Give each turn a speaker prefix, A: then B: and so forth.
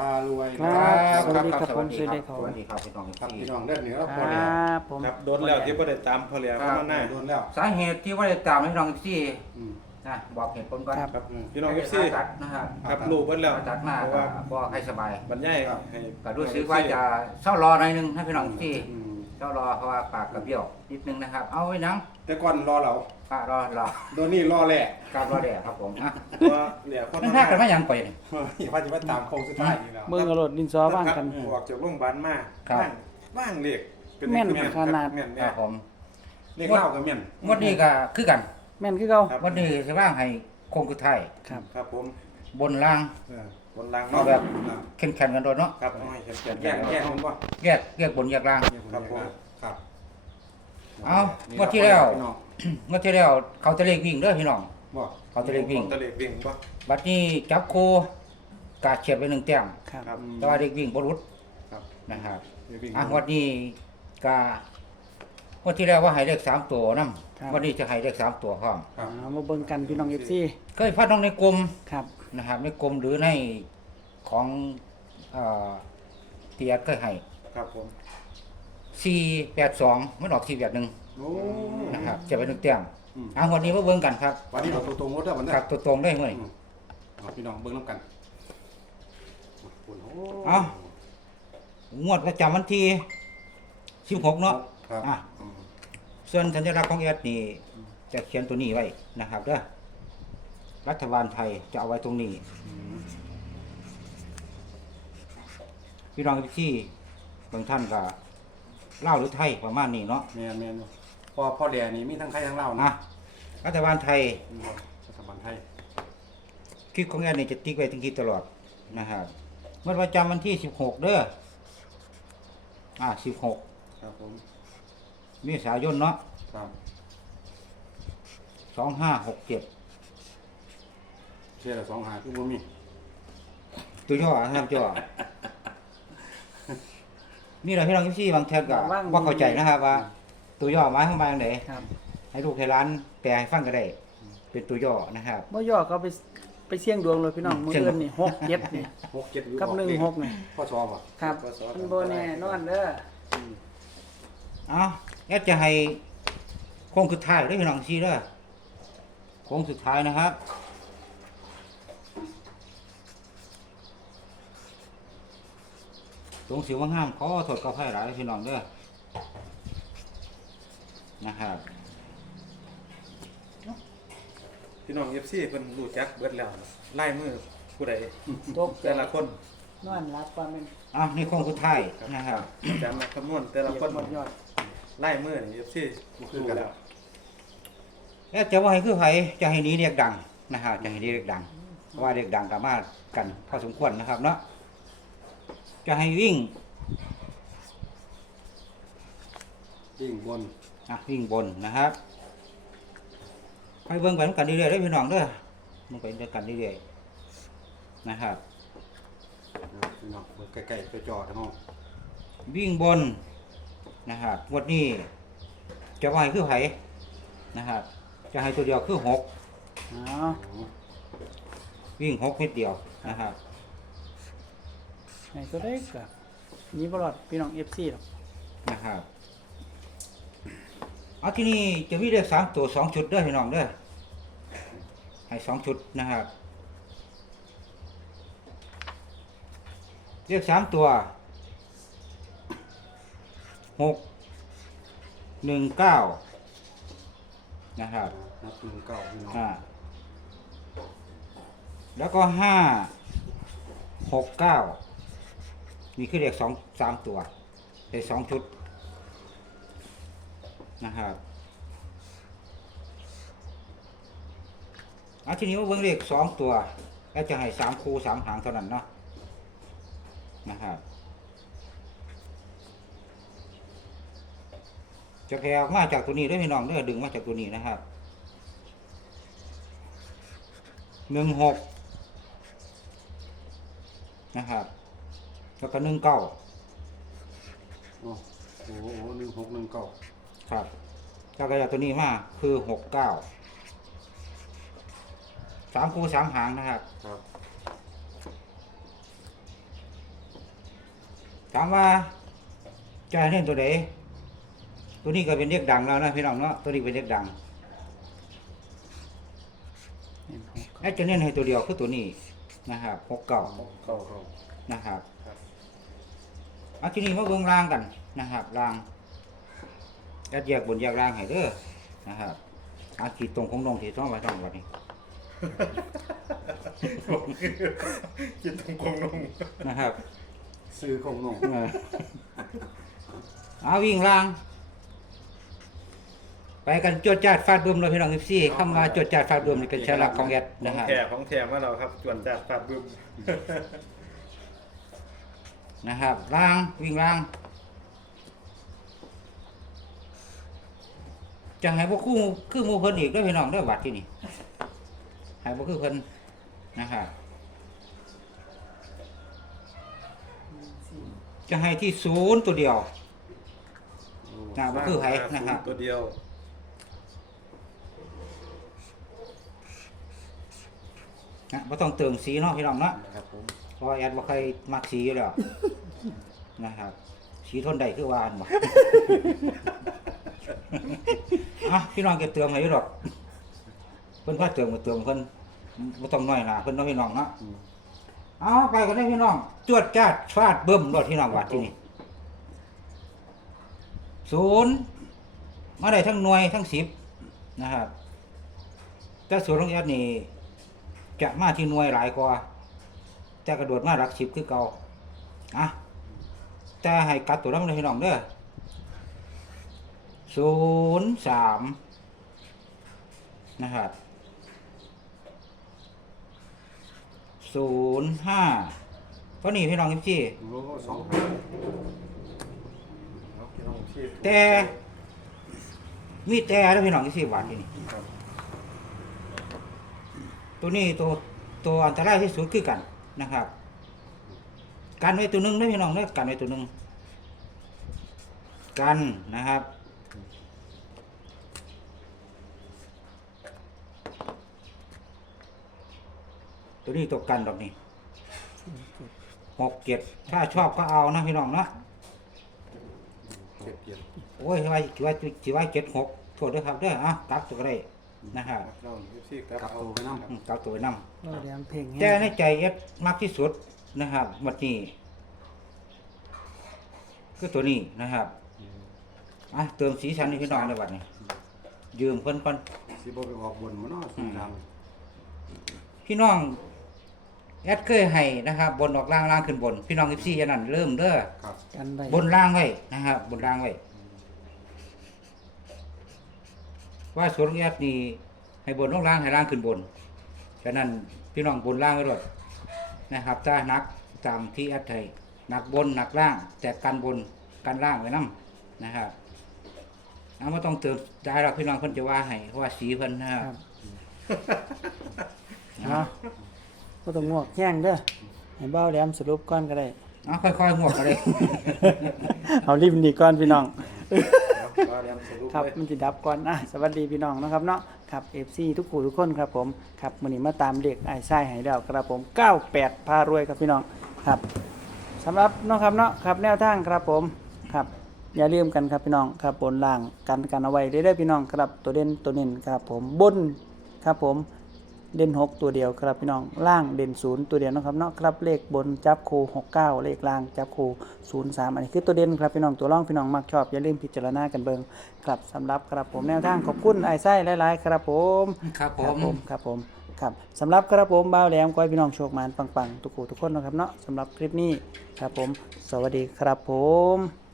A: พารวย
B: ครั
A: นะ
B: บสวัสดีครับผมสวัสดีครับ
C: สวัสดีครับพี่น้อง
A: ครับ
C: ที่
A: พี่น้องเด้อเหนือ
B: ค
A: พอแล้ว
B: รับผม
D: ครับโดนแล้วที่บ่ได้ตามพอแล้ว
C: ครั
D: เข้า
C: บ
D: มาหน้า
A: โดนแล้ว
C: สาเหตุที่ว่าได้ตามพี่น้องที่
A: อืม
C: นะบอกเหตุผลก่อน
B: ครับ
D: ครับพี่น้อง
C: ไป
D: เอฟซี
C: ผ่าตัดนะครับ
D: ครับรู้เบิดแล้ว
C: ผ่าตัดมา
D: เพราะ
C: ก็
D: ว่า
C: บ่ให้สบาย
D: บรรยายให้
C: ก็รู้สึกว่าจะเศร้ารอหน่อยหนึงนะพี่น้องที่
A: อืม
C: เศร้ารอเพราะว่าปากกระเบี้ยวนิดนึงนะครับ เอาไว้นัง
A: แต่ก่อนรอเรา
C: ป้ารอรอ
A: โดนนี่รอแหละ
C: การรอแดดครับผมอะ
D: ว่าเหลือคน
C: มันน่ากันมาอย่างไปนี่
A: อย่าว่าจะมาตามโค้งสุดท้ายนี่แล้ว
B: เบิ่งกระโดดดินสอบ้างกัน
D: ออกจากโรงพยาบาลมา
C: ครับ
D: บ้างบ้างเล็กเป็
B: แม่น
D: คือ
B: ขนาด
D: แม่น
C: ค
D: แม่
C: รับ
D: น
C: ผม
A: เลขเล่ากับเมียน
C: งวดนี้ก็คือกัน
B: แม่นคือเก่า
D: ครับ
C: งวันนี้สิว่างให้คงคือไทย
B: ครับ
D: ครับผม
C: บนล่าง
A: เออบ
D: นราง
C: เอา
D: เนาะ
C: แบบ
A: ครับ
C: เข้มแข็งกันโดนเนาะ
D: ครับเอาให้เขียนๆ
A: แยกแยกมันป่ะ
C: แยกแยกบนแยกล่าง
D: ครับผม
A: ครับ
C: เอา
A: นี่
C: งวดที่แล้ว
A: พี่น้อง
C: งวดที่แล้ว เขาจะเลขวิ่งเด้อพี่น้อง
A: บอก
C: เขาจะเลขวิ่ง
D: ตะเล็กวิ่งบ่
C: บัดนี้จับคู่กาเฉียบไปหนึ่งแต้ม
B: ครับ
D: ครับ
C: แต่ว่าเลขวิ่งบ่หลุด
A: ครับ
C: นะครับ
A: เลขวิ่ง
C: อะงวดนี้กางวดที่แล้วว่าให้เลขสามตัวนํ
B: ครับ
C: วันนี้จะให้เลขสามตัวพร้อม
A: ครับ
B: เอามาเบิ่งกันพี่น้องเอฟซี
C: เคยพัดน้องในกลม
B: ครับ
C: นะครับ ในกลมหรือในของเอ่อเตียเคยให้
D: ครับผม
C: 482มันออก481
A: โอ้
C: นะครับจะไปหนึ่งแต้ม
A: อืม
C: อะงวดนี้มาเบิ่งกันครับ
A: วันนี้เราตัวตรงรถแล้วมันได้
C: ครับตัวตรงได้มื้อ
A: อื
C: นี้
A: มเอาพี่น้องเบิ้งน้ำกันโอ้โห
C: เอา งวดประจำวันที่16เนาะ
A: ครับ
C: อะ
A: อืม
C: ส่วนสัญลักษณ์ของแอดนี่จะเขียนตัวนี้ไว้นะครับเด้อรัฐบาลไทยจะเอาไว้ตรงนี้
A: อืม
C: พี่น้องที่บางท่านก็ เล่าวหรือไทยประมาณนี้เนาะ
A: แม่นแม่นอยู่พอพ่อแดนี่มีทั้งไทยทั้งลาว
C: อะ
A: นะ
C: รัฐบาลไทย
A: อืมรัฐบาลไทย
C: คลิปของแอดนี่จะติ๊กไว้ถึงคลิปตลอดนะครับเมื่อประจำวันที่ 16 เด้ออ่า16
A: ครับผม
C: เมษายนเนาะ
A: ครับ
C: 2567
A: เชื่อละสองหาคือบ่มี
C: ตัวย่อนะครับย่อ นี่เราพี่น้องที่บางท่านก็ว่าเข้าใจนะครับว่า ตัวย่อหมายความว่าอย่างไร
B: ครับ
C: ให้ลูกให้ร้านแปลให้ฟังก็ได้ เป็นตัวย่อนะครับ
B: บ่ย่อก็ไปไปเสี่ยงดวงเลยพี่น้องมื้อ
C: เสี่ยงดว
B: อื่
C: ง
B: นนี่หกเจ็ดนี่
A: หกเจ็ดอยู่
B: กับ
A: ออ
B: หนึ่ง
A: เลข
B: หกนี่
A: พ่อชอบอะ
B: ครับมันบ่แน่นอนเด้อ
C: เอาแอดจะให้โค้งสุดท้ายได้อพี่น้องซีเด้อโค้งสุดท้ายนะครับ ตรงสิวว่างห้ามขอถดกระไพ่หลายพี่น้องเด้อนะครับ
D: พี่น้อง FC เพิ่นรู้จักเบิดแล้วลายมือผู้ใด
B: ตกใจ
D: แต่ละคน
B: นอนรับความเป็น
C: อะนี่โค้งสุดท้ายนะครับ
D: จำมาคำนวณแต่ละ
B: เกีย
D: คน
B: รติหมดยอด
D: ลายมือนี่ FC รู้แล้ว
C: แล้วจะว่าให้คือไผจะให้หนี้เรียกดังนะครับจะให้หนี้เรียกดังเพราะว่าเรียกดังกับมากันพอสมควรนะครับเนาะ จะให้วิ่ง
A: ยิ่งบน
C: อะวิ่งบนนะครับไปเบิ่งไปนำกันเรื่อยๆเด้อพี่น้องเด้อมันไปด้วยกันเรื่อยๆนะครับ
A: นะพี่น้องเบิ่งใกล้ๆไปจอทั้งห้อง
C: วิ่งบนนะครับงวดนี้จะว่าให้คือไผนะครับ จะให้ตัวเดียวคือหก
B: เอา
C: วิ่งหกเม็ดเดียวนะครับ
B: ให้ตัวได้ก็มีบ่รอดพี่น้องเอฟซีหรอก
C: นะครับเอาที่นี่จะมีเลขสามตัวสองชุดเด้อพี่น้องเด้อให้สองชุดนะครับเลขสามตัวหกหนึ่งเก้านะครับ
A: นับหนึ่งเก้าพี่น้อง
C: อ่าแล้วก็ห้าหกเก้า นี่คือเลขสองสามตัวเลขสองชุดนะครับเอาทีนี้ว่าเบิ้งเลขสองตัว แล้วจะให้สามคูสามหางเท่านั้นเนาะนะครับจะแผ่ออกมาจากตัวนี้ด้อพี่น้องเด้อดึงมาจากตัวนี้นะครับหนึ่งหกนะครับ แล้วก็หนึ่งเก้า
A: โอ้โหหนึ่งหกหนึ่งเก้า
C: ครับแล้วก็จากตัวนี้มาคือหกเก้าสามคูสามหางนะครับ
A: ครับ
C: ถามว่าจะให้เล่นตัวไหนตัวนี้ก็เป็นเรียกดังแล้วนะพี่น้องเนาะตัวนี้เป็นเรียกดัง
B: เน้นหก
C: ไอ้จะเน้นให้ตัวเดียวคือตัวนี้นะครับหกเก่า
D: เข้าเข้า
C: นะครับ
D: ครับ
C: เอาทีนี้มาเบิ่งรางกันนะครับรางแอดแยกบนแยกรางให้เด้อนะครับอาขีดตรงของนงที่ต้องไว้ต้องวันนี้
D: คิดตรงคงลง
C: นะครับ
A: ซื้อของน้อง
C: เออเอาวิ่งราง ไปกันจวดจาดฟาดดุมเลยพี่น้องอีซี่คำว่าจวดจาดฟาดดุมนี่เป็นเชลักษณ์ของแอด
D: ขอ
C: นะ
D: ง
C: ครับ
D: แท้ของแท้มาแล้วครับ จวนจัดฟาดบึ้ม
C: นะครับรางวิ่งรางจะให้พวกคู่คือหมู่เพิ่นอีกเด้วยพี่น้องเด้วยวัดที่นี่ให้พวกคือเพิ่นนะครับจะให้ที่ศูนย์ตัวเดียวนะบ่คือไผนะครับ
D: ตัวเดียว
C: นะบ่ต้องเติมสีเนาะพี่น้องเนาะ
A: ครับผม
C: เพราะว่าแอดบ่เคยมักสีอยู่แล้ว นะครับสีทนได้คือว่าอันบ่ อะพี่น้องจะเติมให้อยู่ดอก เพิ่นพาเติมก็เติมเพิ่นบ่ต้องน้อยหน้าเพิ่นเนาะพี่น้องเนาะ
A: อืม
C: เอาไปกันได้อพี่น้อง จวดจาดฟาดเบิ่มรถพี่น้องวัดที่นี่ศูนย์มาได้ทั้งหน่วยทั้งสิบนะครับ แต่ส่วนของแอดนี่จะมาที่หน่วยหลายกว่า แต่กระโดดมาหลักสิบคือเก่าอะแต่ให้กัดตัวนั้นเลยพี่น้องเด้อศูนย์สามนะครับศูนย์ห้าเพราะนี่พี่น้องทิพี่
A: โลสองพัน
D: เอาพี่น้องที่
C: แต่มีแต่แล้วพี่น้องที่สี่บาทที่นี่
D: ครับ
C: ตัวนี้ตัวตัวอันตรายที่สุดคือกัน นะครับ กันไว้ตัวหนึ่งได้อพี่น้องได้อกันไว้ตัวหนึ่งกันนะครับ ตัวนี้ตัวกันดอกนี้หกเจ็ดถ้าชอบก็เอานะพี่น้องนะ
D: เก็บเก็บ
C: โอ้ยว่าจิว่าจิว่าเจ็ดหกโทษด้วยครับเด้ออะกลับตัวก็ได้ นะครับ
D: น้องเอฟซีกลับ
A: กลับ
D: เอา
A: ตัวไปน้ำ
C: อืมกลับตัวไว้นํ
B: เราเรียนเพลง
C: แต่ในใจเอ็ดมากที่สุดนะครับวันนี้คือตัวนี้นะครับอะเติมสีสันให้พี่น้องในบัดนี้ ยืมเพิ่นก่อน
A: สิบ่ไปออกบนมาเนาะสุดทาง
C: พี่น้องแอดเคยให้นะครับ บนออกล่างล่างขึ้นบน พี่น้องอีซี่ยันนั่นเริ่มเด้อ
A: ครับ
B: กันได้
C: บนล่างไว้นะครับ บนล่างไว้ ว่าส่วนของแอดนี่ให้บนลงล่างให้ล่างขึ้นบน ฉะนั้นพี่น้องบนล่างไว้ด้วยนะครับถ้านักตามที่แอดให้หนักบนหนักล่าง แต่กันบนกันล่างไว้นํนะครับเอาไม่ต้องเติมได้หรอกพี่น้องเพิ่นจะว่าให้เพราะว่าสีเพิ่นนะค
B: ค
C: รั
B: รั
C: บบ
B: เอาก็ต้องงวกแห้งเด้อให้เบ้าแหลมสรุปก่อนก็ได้
C: เอาค่อยๆงวกกันเลย
B: เอาริมดีก่อนพี่น้อง
D: แล้วก็เรียนสรุป
B: ครับ
D: เลย
B: มันจะดับก่อนอะสวัสดีพี่น้องนะครับเนาะครับ FC ทุกคู่ทุกคนครับผมครับมื้อนี้มาตามเด็กไอ้ไส้ให้แล้วครับผม 98 พารวยครับพี่น้องครับสำหรับเนาะครับเนาะครับแนวทางครับผมครับ อย่าลืมกันครับพี่น้องครับบนล่างกันกันเอาไว้เด้อๆพี่น้องครับตัวเด่นตัวเน้นครับผมบนครับผม เด่น6ตัวเดียวครับพี่น้องล่างเด่น0ตัวเดียวนะครับเนาะครับเลขบนจับคู69เลขล่างจับคู03อันนี้คือตัวเด่นครับพี่น้องตัวร่องพี่น้องมักชอบอย่าลืมพิจารณากันเบิ่งครับสำหรับครับผมแนวทางขอบคุณไอ้ไส้หลายๆครับผม
C: ครับผ
B: ครับ
C: ม
B: ผมครับผมครับสำหรับครับผมบ่าวแหลมขอให้พี่น้องโชคมานปังๆ ทุกคู่ทุกคนนะครับเนาะสำหรับคลิปนี้ครับผม สวัสดีครับผม